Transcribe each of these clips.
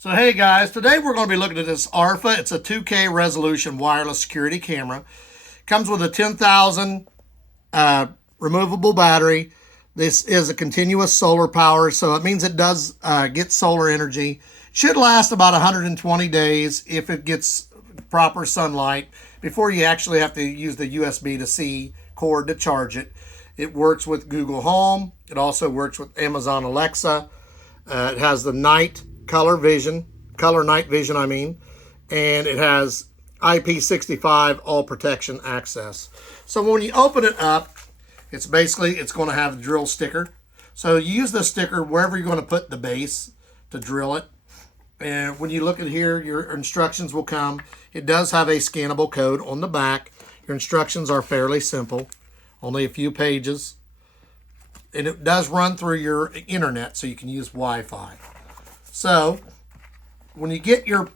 So hey guys, today we're going to be looking at this ARPHA. It's a 2K resolution wireless security camera. Comes with a 10,000 removable battery. This is a continuous solar power, so it means it does get solar energy. Should last about 120 days if it gets proper sunlight before you actually have to use the USB to C cord to charge it. It works with Google Home. It also works with Amazon Alexa. It has the color night vision, and it has IP65 all protection access. So when you open it up, it's going to have the drill sticker. So you use the sticker wherever you're going to put the base to drill it. And when you look at here, your instructions will come. It does have a scannable code on the back. Your instructions are fairly simple, only a few pages. And it does run through your internet, so you can use Wi-Fi. So when you get your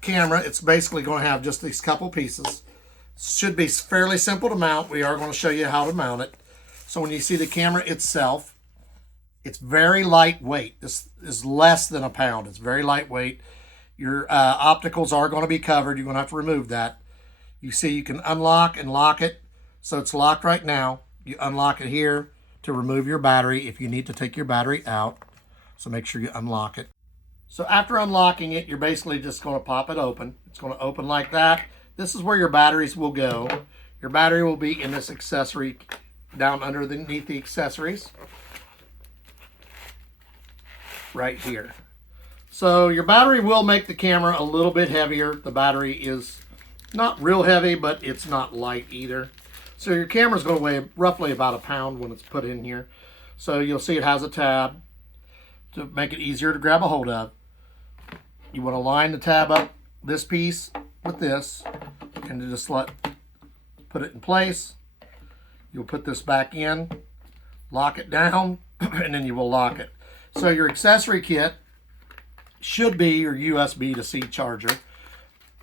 camera, it's basically going to have just these couple pieces. Should be fairly simple to mount. We are going to show you how to mount it. So when you see the camera itself, it's very lightweight. This is less than a pound. It's very lightweight. Your opticals are going to be covered. You're going to have to remove that. You see you can unlock and lock it. So it's locked right now. You unlock it here to remove your battery if you need to take your battery out. So make sure you unlock it. So after unlocking it, you're basically just going to pop it open. It's going to open like that. This is where your batteries will go. Your battery will be in this accessory down underneath the accessories. Right here. So your battery will make the camera a little bit heavier. The battery is not real heavy, but it's not light either. So your camera's going to weigh roughly about a pound when it's put in here. So you'll see it has a tab to make it easier to grab a hold of. You want to line the tab up, this piece with this, and to just put it in place. You'll put this back in, lock it down, and then you will lock it. So your accessory kit should be your USB to C charger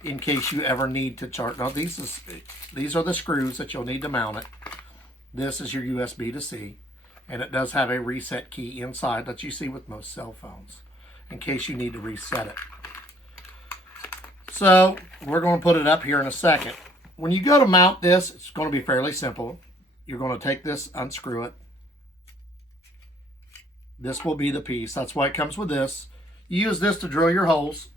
in case you ever need to charge. Now these are the screws that you'll need to mount it. This is your USB to C. And it does have a reset key inside that you see with most cell phones in case you need to reset it. So we're going to put it up here in a second. When you go to mount this, it's going to be fairly simple. You're going to take this, unscrew it. This will be the piece. That's why it comes with this. You use this to drill your holes.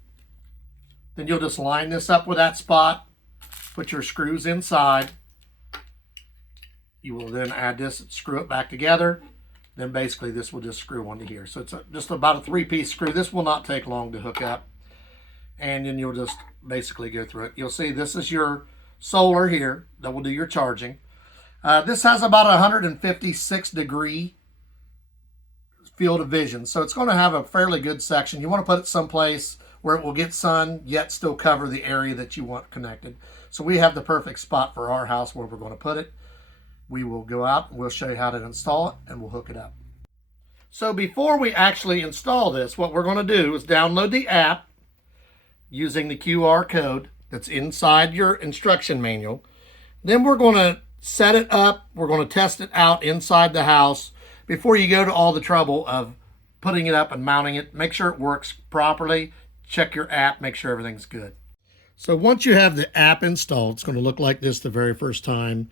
Then you'll just line this up with that spot. Put your screws inside. You will then add this, screw it back together. Then basically this will just screw onto here. So it's just about a 3-piece screw. This will not take long to hook up. And then you'll just basically go through it. You'll see this is your solar here that will do your charging. This has about 156 degree field of vision. So it's going to have a fairly good section. You want to put it someplace where it will get sun, yet still cover the area that you want connected. So we have the perfect spot for our house where we're going to put it. We will go out and we'll show you how to install it and we'll hook it up. So before we actually install this, what we're going to do is download the app using the QR code that's inside your instruction manual. Then we're going to set it up. We're going to test it out inside the house before you go to all the trouble of putting it up and mounting it. Make sure it works properly. Check your app, make sure everything's good. So once you have the app installed, it's going to look like this the very first time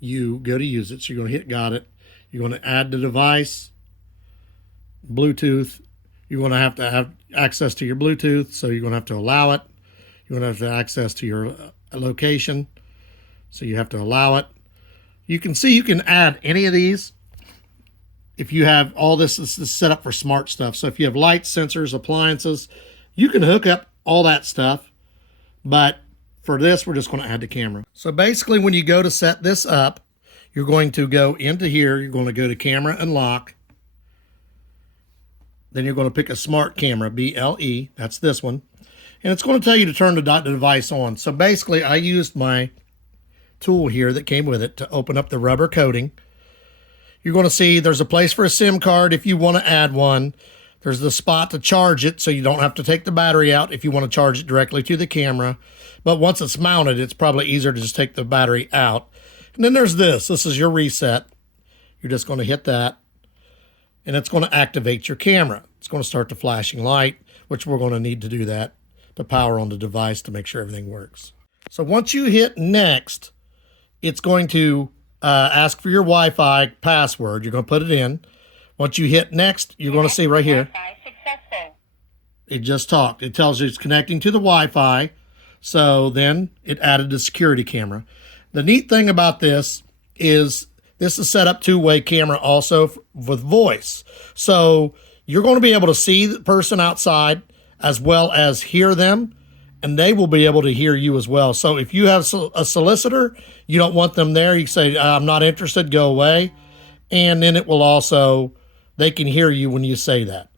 you go to use it. So you're going to hit got it. You're going to add the device, Bluetooth. You're going to have access to your Bluetooth, so you're going to have to allow it. You're going to have access to your location, so you have to allow it. You can see you can add any of these. If you have all this is set up for smart stuff. So if you have lights, sensors, appliances, you can hook up all that stuff. But for this, we're just going to add the camera. So basically, when you go to set this up, you're going to go into here. You're going to go to camera and lock. Then you're going to pick a smart camera, BLE. That's this one. And it's going to tell you to turn the device on. So basically, I used my tool here that came with it to open up the rubber coating. You're going to see there's a place for a SIM card if you want to add one. There's the spot to charge it so you don't have to take the battery out if you want to charge it directly to the camera. But once it's mounted, it's probably easier to just take the battery out. And then there's this. This is your reset. You're just going to hit that. and it's going to activate your camera. It's going to start the flashing light, which we're going to need to do that to power on the device to make sure everything works. So once you hit next, it's going to ask for your Wi-Fi password. You're going to put it in. Once you hit next, you're going to see right here. It just talked. It tells you it's connecting to the Wi-Fi. So then it added the security camera. The neat thing about this is set up two-way camera also with voice. So you're going to be able to see the person outside as well as hear them, and they will be able to hear you as well. So if you have a solicitor, you don't want them there, you say, I'm not interested, go away. And then it will also, they can hear you when you say that.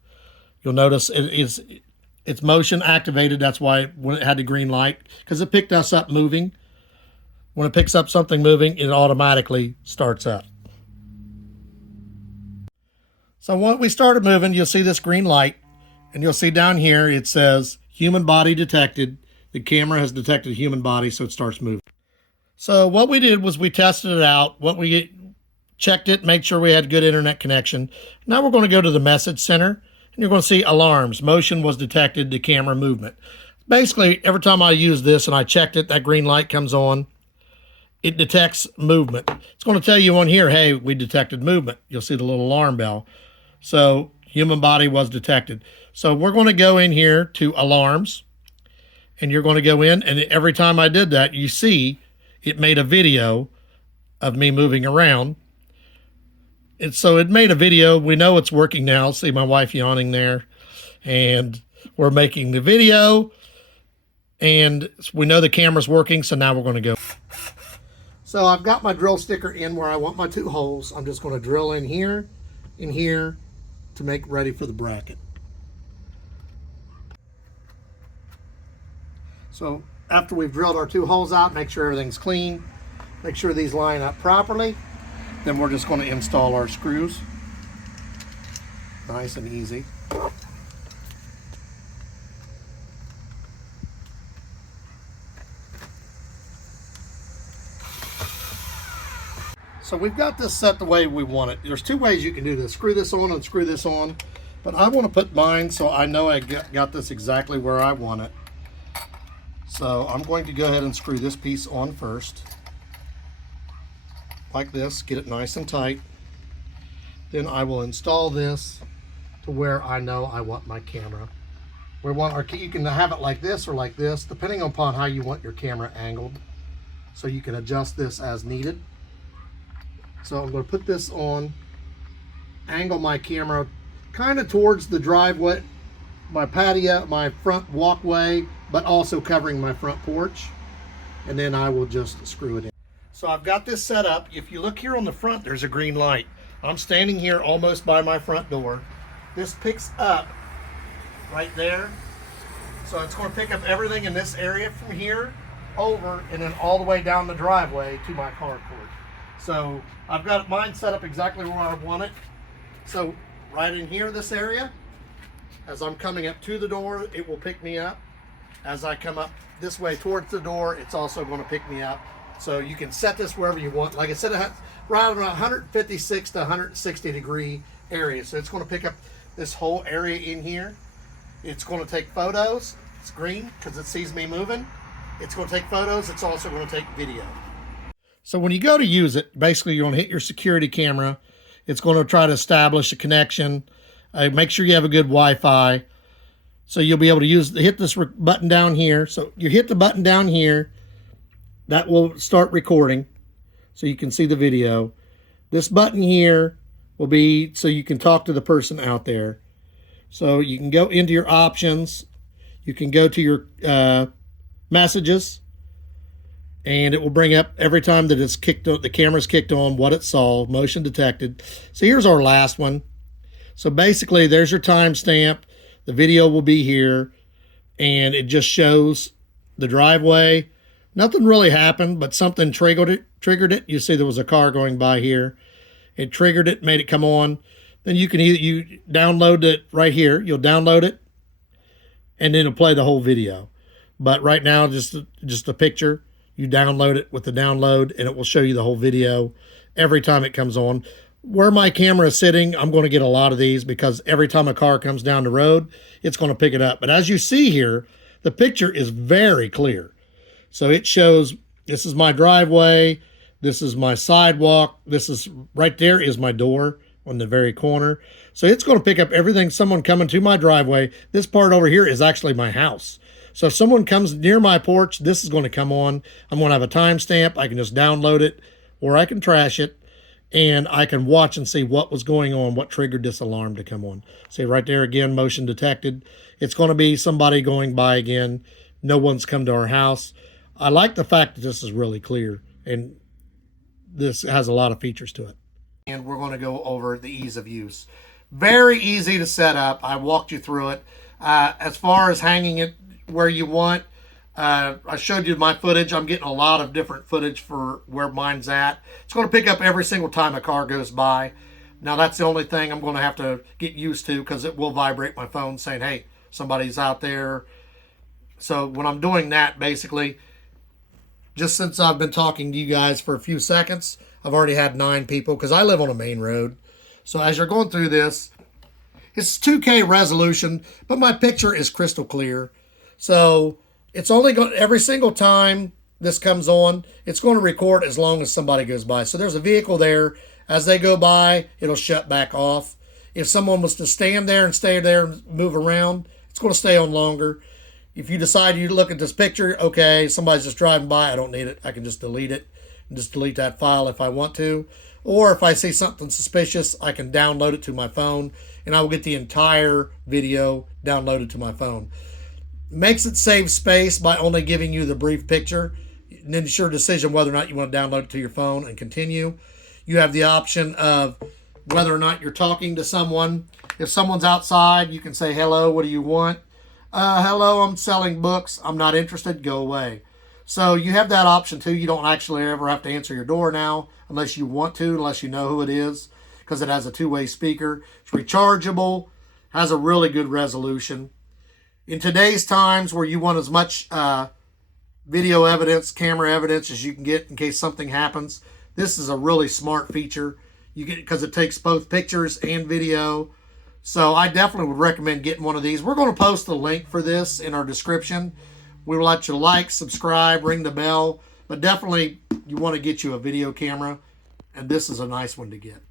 You'll notice it's motion activated. That's why when it had the green light, because it picked us up moving. When it picks up something moving, it automatically starts up. So when we started moving, you'll see this green light, and you'll see down here it says human body detected. The camera has detected human body, so it starts moving. So what we did was we tested it out. We checked it, made sure we had good internet connection. Now we're going to go to the message center, and you're going to see alarms. Motion was detected, the camera movement. Basically, every time I use this and I checked it, that green light comes on. It detects movement. It's going to tell you on here, hey, we detected movement. You'll see the little alarm bell. So human body was detected. So we're going to go in here to alarms, and you're going to go in, and every time I did that, you see it made a video of me moving around. And so it made a video. We know it's working now. See my wife yawning there. And we're making the video, and we know the camera's working, so now we're going to go. So I've got my drill sticker in where I want my two holes. I'm just going to drill in here to make ready for the bracket. So after we've drilled our two holes out, make sure everything's clean, make sure these line up properly, then we're just going to install our screws. Nice and easy. So we've got this set the way we want it. There's two ways you can do this. Screw this on and screw this on. But I want to put mine so I know I got this exactly where I want it. So I'm going to go ahead and screw this piece on first. Like this, get it nice and tight. Then I will install this to where I know I want my camera. You can have it like this or like this, depending upon how you want your camera angled. So you can adjust this as needed. So I'm going to put this on, angle my camera kind of towards the driveway, my patio, my front walkway, but also covering my front porch. And then I will just screw it in. So I've got this set up. If you look here on the front, there's a green light. I'm standing here almost by my front door. This picks up right there. So it's going to pick up everything in this area from here over and then all the way down the driveway to my carport. So I've got mine set up exactly where I want it. So right in here, this area, as I'm coming up to the door, it will pick me up. As I come up this way towards the door, it's also going to pick me up. So you can set this wherever you want. Like I said, it has right around 156 to 160 degree area. So it's going to pick up this whole area in here. It's going to take photos. It's green because it sees me moving. It's going to take photos. It's also going to take video. So when you go to use it, basically you're going to hit your security camera. It's going to try to establish a connection. Make sure you have a good Wi-Fi. So you'll be able to hit this button down here. So you hit the button down here. That will start recording so you can see the video. This button here will be so you can talk to the person out there. So you can go into your options. You can go to your messages. And it will bring up every time that the camera's kicked on, what it saw, motion detected. So here's our last one. So basically, there's your timestamp. The video will be here, and it just shows the driveway. Nothing really happened, but something triggered it. You see there was a car going by here. It triggered it, made it come on. Then you can you download it right here. You'll download it, and then it'll play the whole video. But right now, just a picture. You download it with the download, and it will show you the whole video every time it comes on. where my camera is sitting, I'm going to get a lot of these because every time a car comes down the road, it's going to pick it up. But as you see here, the picture is very clear. So it shows this is my driveway, this is my sidewalk, this is right there is my door on the very corner. So it's going to pick up everything, someone coming to my driveway. This part over here is actually my house. So if someone comes near my porch, this is going to come on. I'm going to have a timestamp. I can just download it or I can trash it. And I can watch and see what was going on, what triggered this alarm to come on. See right there again, motion detected. It's going to be somebody going by again. No one's come to our house. I like the fact that this is really clear and this has a lot of features to it. And we're going to go over the ease of use. Very easy to set up. I walked you through it. As far as hanging it where you want, I showed you my footage. I'm getting a lot of different footage for where mine's at. It's going to pick up every single time a car goes by. Now, that's the only thing I'm going to have to get used to because it will vibrate my phone saying, hey, somebody's out there. So when I'm doing that, basically, just since I've been talking to you guys for a few seconds, I've already had 9 people because I live on a main road. So as you're going through this, it's 2K resolution, but my picture is crystal clear. So it's only going every single time this comes on, it's going to record as long as somebody goes by. So there's a vehicle there. As they go by, it'll shut back off. If someone was to stand there and stay there and move around, it's going to stay on longer. If you decide you look at this picture, okay, somebody's just driving by, I don't need it. I can just delete it and just delete that file if I want to. Or if I see something suspicious, I can download it to my phone and I will get the entire video downloaded to my phone. Makes it save space by only giving you the brief picture. And then it's your decision whether or not you want to download it to your phone and continue. You have the option of whether or not you're talking to someone. If someone's outside, you can say, hello, what do you want? Hello, I'm selling books. I'm not interested. Go away. So you have that option too. You don't actually ever have to answer your door now unless you want to, unless you know who it is, because it has a 2-way speaker. It's rechargeable, has a really good resolution. In today's times where you want as much video evidence, camera evidence as you can get in case something happens, this is a really smart feature. You get because it takes both pictures and video. So I definitely would recommend getting one of these. We're going to post the link for this in our description. We will let you like, subscribe, ring the bell. But definitely you want to get you a video camera. And this is a nice one to get.